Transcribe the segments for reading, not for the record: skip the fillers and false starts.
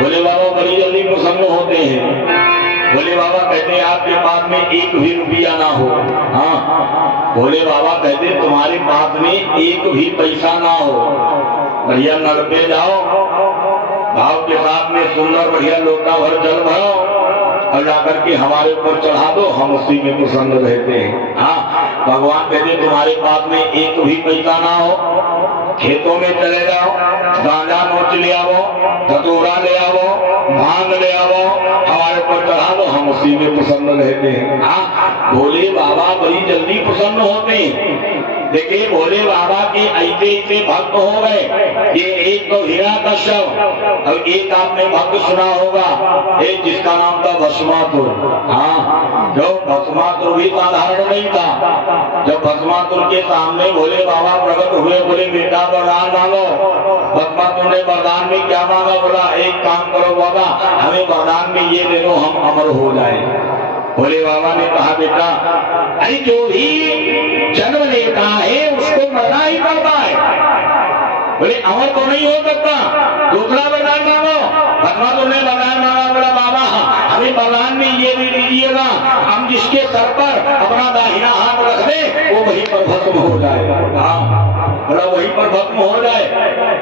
भोले बाबा बड़ी जल्दी प्रसन्न होते हैं। भोले बाबा कहते हैं आपके पास में एक भी रुपया ना हो। हाँ, भोले बाबा कहते तुम्हारे पास में एक भी पैसा ना हो, बढ़िया नल पे जाओ, भाव के साथ में सुंदर बढ़िया लोटा भर जल भरो और जाकर के हमारे ऊपर चढ़ा दो, हम उसी में प्रसन्न रहते हैं। हाँ, भगवान कहते तुम्हारे पास में एक भी पैसा ना हो, खेतों में चले जाओ, गांजा नोच ले आओ, धतूरा ले आओ, भांग ले आओ, हमारे ऊपर चढ़ा दो, हम उसी में प्रसन्न रहते हैं। हाँ, भोले बाबा बड़ी जल्दी प्रसन्न होते हैं। देखिए भोले बाबा के ऐसे ऐसे भक्त हो गए। ये एक तो हिरण्यकश्यप और एक आपने भक्त सुना होगा, एक जिसका नाम था भस्मासुर। हाँ, जो भस्मासुर भी साधारण नहीं था। जब भस्मासुर के सामने भोले बाबा प्रकट हुए, बोले बेटा वरदान मांगो। भस्मासुर ने वरदान में क्या मांगा? बोला एक काम करो बाबा, हमें वरदान में ये दे दो, हम अमर हो जाए। भोले बाबा ने कहा बेटा, अरे जो भी जन्म लेता है उसको मरना ही पड़ता है। बोले अमर तो नहीं हो सकता, दूसरा वरदान मांगो। भगवान ने वरदान मांगा, बोला बाबा हमें वरदान में ये दे दीजिएगा, हम जिसके सर पर अपना दाहिना हाथ रख दे वो वहीं पर भस्म हो जाए। हाँ, बोला वहीं पर भस्म हो जाए।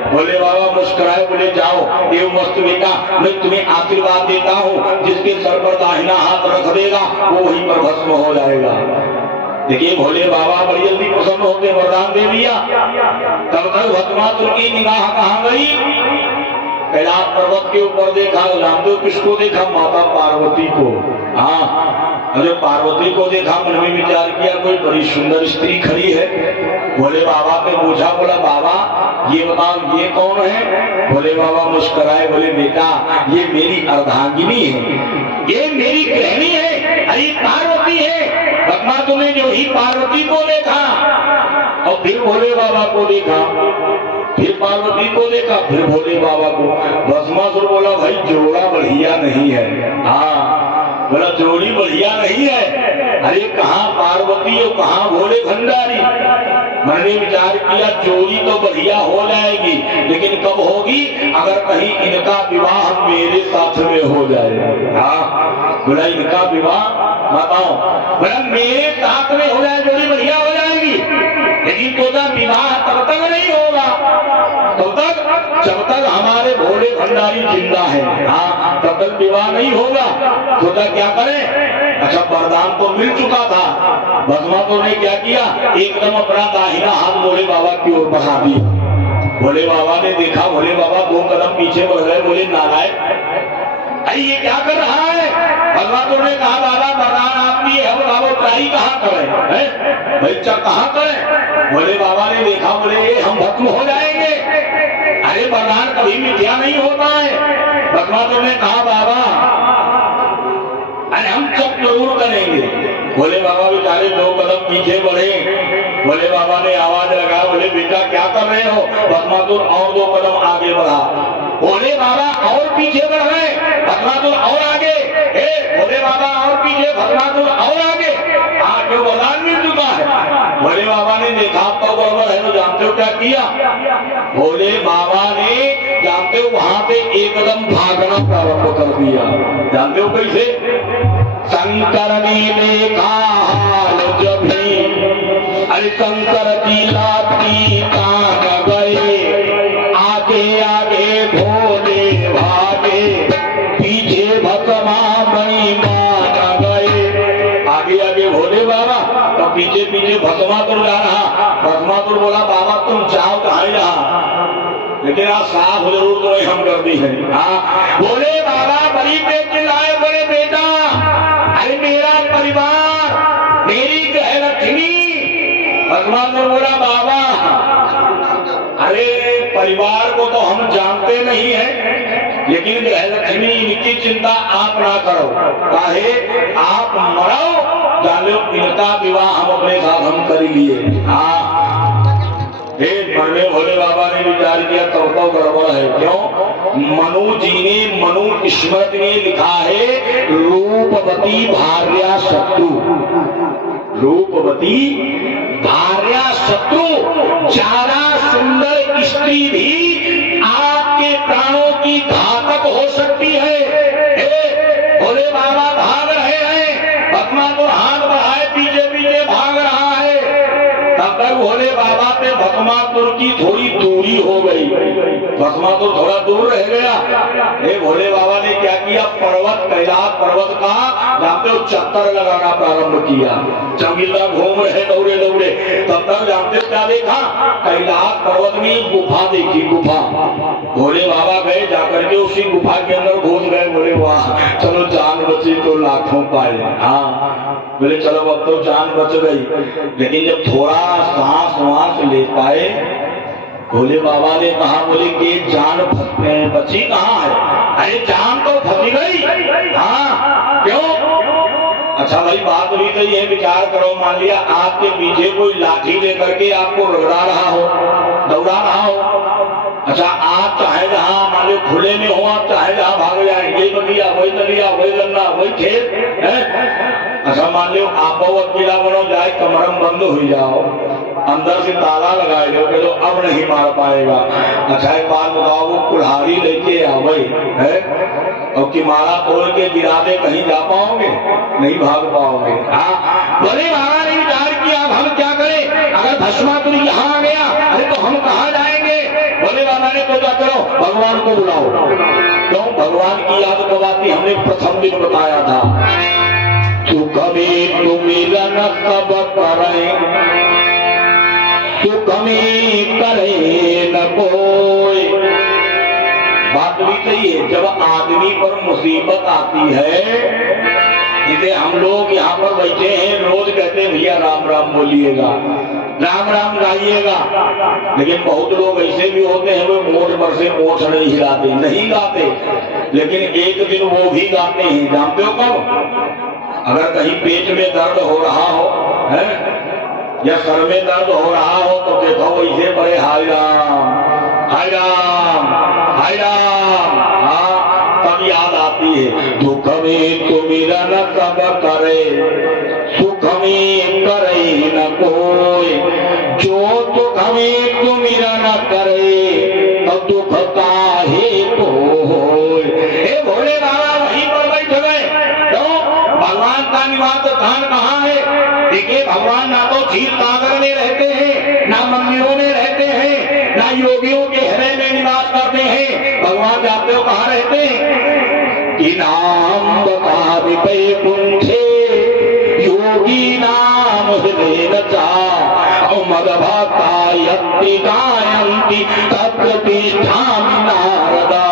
भोले बाबा मुस्कुराए, बोले जाओ देव मस्त बेटा, मैं तुम्हें आशीर्वाद देता हूँ, जिसके सर पर दाहिना हाथ रख देगा वो वहीं पर भस्म हो जाएगा। देखिए भोले बाबा बड़ी जल्दी प्रसन्न होकर वरदान दे दिया। तब तक भस्मासुर की निगाह कहाँ गई? कैलाश पर्वत के ऊपर देखा। जानते हो किसको देखा? माता पार्वती को। हाँ, अरे पार्वती को देखा, मन में विचार किया कोई बड़ी सुंदर स्त्री खड़ी है। भोले बाबा ने पूछा, बोला बाबा ये बताओ ये कौन है? भोले बाबा मुस्कुराए, बोले बेटा ये मेरी अर्धांगिनी है, ये मेरी गृहिणी है, अरे पार्वती है। भगवान तुमने जो ही पार्वती को देखा और फिर भोले बाबा को देखा, फिर पार्वती को देखा, फिर भोले बाबा को। भस्मासुर बोला भाई जोड़ा बढ़िया नहीं है। हाँ, बोला जोड़ी बढ़िया नहीं है। अरे कहाँ पार्वती और कहाँ भोले भंडारी। मैंने विचार किया जोड़ी तो बढ़िया हो जाएगी, लेकिन कब होगी? अगर कहीं इनका विवाह मेरे साथ में हो जाए। हाँ, बोला इनका विवाह बताओ, बोला मेरे साथ में हो जाए जोड़ी बढ़िया हो जाएगी, लेकिन तो विवाह तब तक नहीं होगा तब तक जब तक हमारे भोले भंडारी जिंदा है। हाँ, तब तक विवाह नहीं होगा। सोचा क्या करें? अच्छा वरदान तो मिल चुका था। भस्मासुर ने क्या किया? एकदम अपना दाहिना हाथ भोले बाबा की ओर बढ़ा दिया। भोले बाबा ने देखा, भोले बाबा 2 कदम पीछे बढ़ गए। बोले नारायण अरे ये क्या कर रहा है? भगवान ने कहा बाबा वरदान आपकी है, बाबा ट्राई कहाँ करें? भाई कहाँ करें? भोले बाबा ने देखा, बोले ये हम भस्म हो जाएंगे। अरे वरदान कभी मिथ्या नहीं होता है। भगवान ने कहा बाबा अरे हम सब जरूर करेंगे। भोले बाबा बेचारे 2 कदम पीछे बढ़े। भोले बाबा ने आवाज लगा, बोले बेटा क्या कर रहे हो? भस्मासुर और 2 कदम आगे बढ़ा। भोले बाबा और पीछे बढ़ गए, भस्मासुर और आगे। भोले बाबा और पीछे, भस्मासुर और आगे। आगे वरदान मिल चुका है। भोले बाबा ने देखा तो गड़बड़ है, तो जानते हो क्या किया? भोले बाबा ने जानते हो वहां से एकदम भागना प्रारंभ कर दिया। जानते हो कैसे? शंकर ने देखा हाल जब ही, अरे शंकर की लाठी कहाँ गए, आगे आगे भोले भागे, पीछे भस्मा मणि मान गए। आगे आगे भोले बाबा तो पीछे पीछे भस्मासुर जा रहा। भस्मासुर बोला बाबा तुम जाओ कहाँ जा, लेकिन आप साफ जरूर तो हम कर दी है। हाँ, भोले बाबा बड़ी पेट चिल्लाए, बोले बेटा अरे मेरा परिवार, मेरी गृहलक्ष्मी। भगवान ने बोला बाबा अरे परिवार को तो हम जानते नहीं है, लेकिन गृहलक्ष्मी इनकी चिंता आप ना करो। काहे? आप मरो, जानो इनका विवाह हम अपने साथ हम कर लिए। हाँ, भोले बाबा ने विचार किया तब तो गड़बड़ है। क्यों? मनु जी ने मनु स्मृति में लिखा है रूपवती भार्या शत्रु, रूपवती भार्या शत्रु। ज्यादा सुंदर स्त्री भी आपके प्राणों की घातक हो सकती भस्मासुर की थोड़ी दूरी हो गई, भस्मासुर थोड़ा दूर रह गया। हे भोले बाबा ने क्या किया, पर्वत कैलाश पर्वत का जानते हो चक्कर लगाना प्रारंभ किया। चंगीला घूम रहे दौड़े दौड़े, तब तक जानते हो क्या देखा, कैलाश पर्वत में गुफा देखी, गुफा। भोले बाबा गए, जाकर के उसी गुफा के अंदर घुस गए। बोले वाह चलो जान बची तो लाखों पाए। हाँ बोले चलो अब तो जान बच गई। लेकिन जब थोड़ा सांस वास ले पाए, भोले बाबा ने कहा, बोले कि जान बची कहाँ है? अरे जान तो फंसी गई। हाँ क्यों? अच्छा भाई बात हुई तो ये विचार करो, मान लिया आपके पीछे कोई लाठी लेकर के आपको रगड़ा रहा हो, दौड़ा रहा हो। अच्छा आप चाहे जहाँ मान लो खुले में हो, आप चाहे जहाँ भाग जाए, ये बगिया वही दलिया वही गन्ना वही खेत है। अच्छा मान लो आप अकेला बनो, जाए कमरम बंद हो जाओ, अंदर से ताला लगाए लो कि अब नहीं मार पाएगा। अच्छा एक बात बताओ, वो कुल्हाड़ी लेके आवे है और कि मारा तोड़ के गिरा दे, कहीं जा पाओगे? नहीं भाग पाओगे। हाँ बोले बाबा ने विचार किया अब हम क्या करें, अगर भस्मासुर यहाँ आ गया अरे तो हम कहाँ जाएंगे? बोले बाबा ने तो क्या करो, भगवान को बुलाओ। क्यों? भगवान की याद कब आती? हमने प्रथम दिन बताया था, सुख में तुमिलन सब करे, सुख में करे न कोई। बात भी सही है, जब आदमी पर मुसीबत आती है, जैसे हम लोग यहाँ पर बैठे हैं, रोज कहते हैं भैया राम राम बोलिएगा, राम राम गाइएगा, लेकिन बहुत लोग ऐसे भी होते हैं वो मोछ पर से मोछ नहीं हिलाते, नहीं गाते, लेकिन एक दिन वो भी गाते हैं। जानते हो कब? अगर कहीं पेट में दर्द हो रहा हो है या सर में दर्द हो रहा हो तो देखो वैसे बड़े हाय राम हाय राम हाय राम, हाँ तब याद आती है। दुख में तुमिरन सब करे, सुख में करे न कोई, जो दुख में तुमिरन करे तो दुख काहे को होय। हे भोले बाबा वहीं पर बैठ गए। तो भगवान का निवास स्थान कहाँ है? देखिए भगवान ना तो क्षीर सागर में रहते हैं, ना मंदिरों में रहते हैं, ना योगियों के हृदय में निवास करते हैं। भगवान जानते हो कहाँ रहते हैं? कि नाम बता वैकुंठे योगी नाम हृदय नचा, मदभक्ता यत्ति गायन्ति तत्प्रतिष्ठामि नारदा।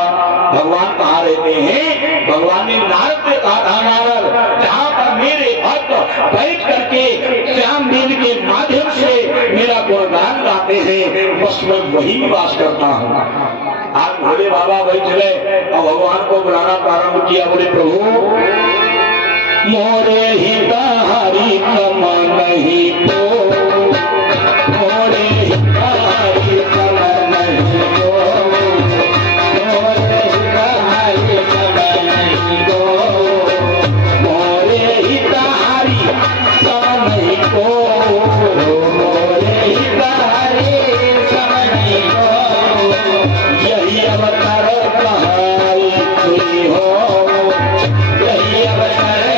भगवान कहाँ रहते हैं? भगवान ने नारद से कहा था, नारद जहाँ पर मेरे भक्त बैठ करके श्याम दिन के माध्यम से मेरा गुणगान गाते हैं, बस मैं वही निवास करता हूँ। आज भोले बाबा बैठ गए और भगवान को बुलाना प्रारंभ किया। बोले प्रभु मोरे हित हरि कम नहीं तो, मोरे हित हरि कम नहीं तो, मोरे हित हरि कम नहीं तो, मोरे हित हरि कम नहीं तो, मोरे हित हरि कम नहीं तो, यही अवतार कहाई तुझी हो, यही अवतार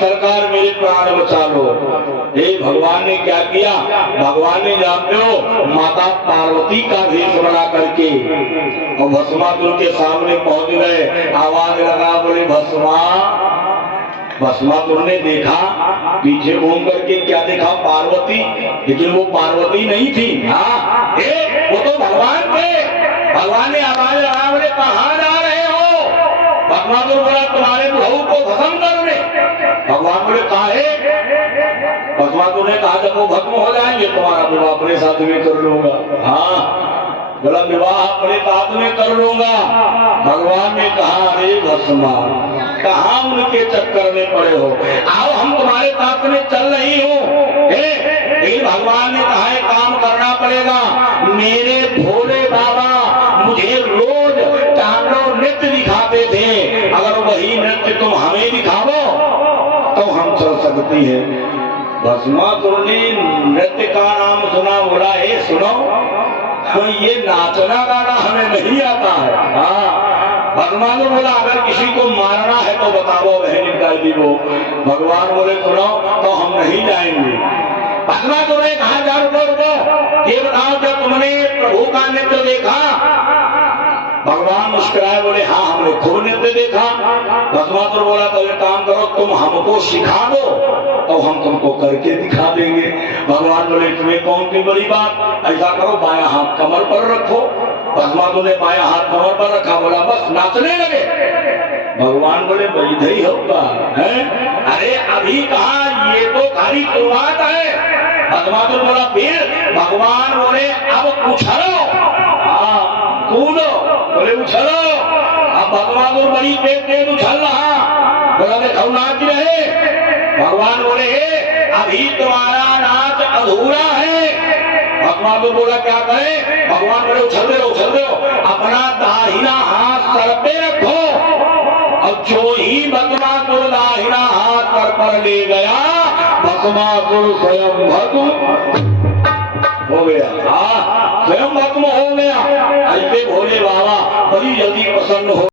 सरकार मेरे प्राण बचा लो। हे भगवान ने क्या किया? भगवान ने जानते हो माता पार्वती का भेष बना करके और भस्मासुर के सामने पहुंच गए। आवाज लगा, बोले भस्मा। भस्मासुर ने देखा, पीछे घूम करके क्या देखा? पार्वती, लेकिन वो पार्वती नहीं थी। हाँ वो तो भगवान थे। भगवान ने आवाज लगा, बोले कहाँ जा रहे हो? भस्मासुर बोला तुम्हारे बहू को भस्म करने। भगवान बोले काहे? भस्मासुर ने कहा जब वो भस्म हो जाएंगे तुम्हारा विवाह अपने साथ में कर लूंगा। हाँ, बोला विवाह अपने साथ में कर लूंगा। भगवान ने कहा अरे भस्मा, कहाँ उनके चक्कर में पड़े हो, आओ हम तुम्हारे साथ में चल रही हूँ। लेकिन भगवान ने कहा एक काम करना पड़ेगा, मेरे भोले बाबा मुझे रोज तांडव नृत्य दिखाते थे, अगर वही नृत्य तुम हमें दिखाओ तो हम चल सकती है। भस्मासुर ने नृत्य का नाम सुना, बोला ए सुनो, ये नाचना गाना हमें नहीं आता है। हाँ, भगवान बोला अगर किसी को मारना है तो बताओ बहन इत्यादि को। भगवान बोले सुनो तो हम नहीं जाएंगे। भगवान ने कहा जा रुको, ये बताओ जब तुमने प्रभु का नृत्य देखा? भगवान मुस्कुराए बोले हाँ हमने खूब नृत्य देखा। भगवान बोला तो एक काम करो, तुम हमको सिखा दो तो हम तुमको करके दिखा देंगे। भगवान बोले तुम्हें कौन सी बड़ी बात, ऐसा करो बाया हाथ कमर पर रखो। भगवान ने बाया हाथ कमर पर रखा, बोला बस नाचने लगे। भगवान बोले वैधई होगा है, अरे अभी कहा, ये तो खाली शुरुआत है। भगवान बोला फिर? भगवान बोले अब उछलो, कूदो। बोले उछलो। अब भगवान बड़ी तेज उछल रहा, बोला देखो नाच रहे। भगवान बोले अभी तुम्हारा नाच अधूरा है। भगवान को बोला क्या करें? भगवान बोले उछल दो उछल दो, अपना दाहिना हाथ सर पे रखो। अब जो ही भस्मासुर दाहिना हाथ सर पर ले गया, भस्मासुर स्वयं भस्म हो गया। स्वयं भस्म हो गया। ऐसे भोले बाबा बड़ी जल्दी प्रसन्न हो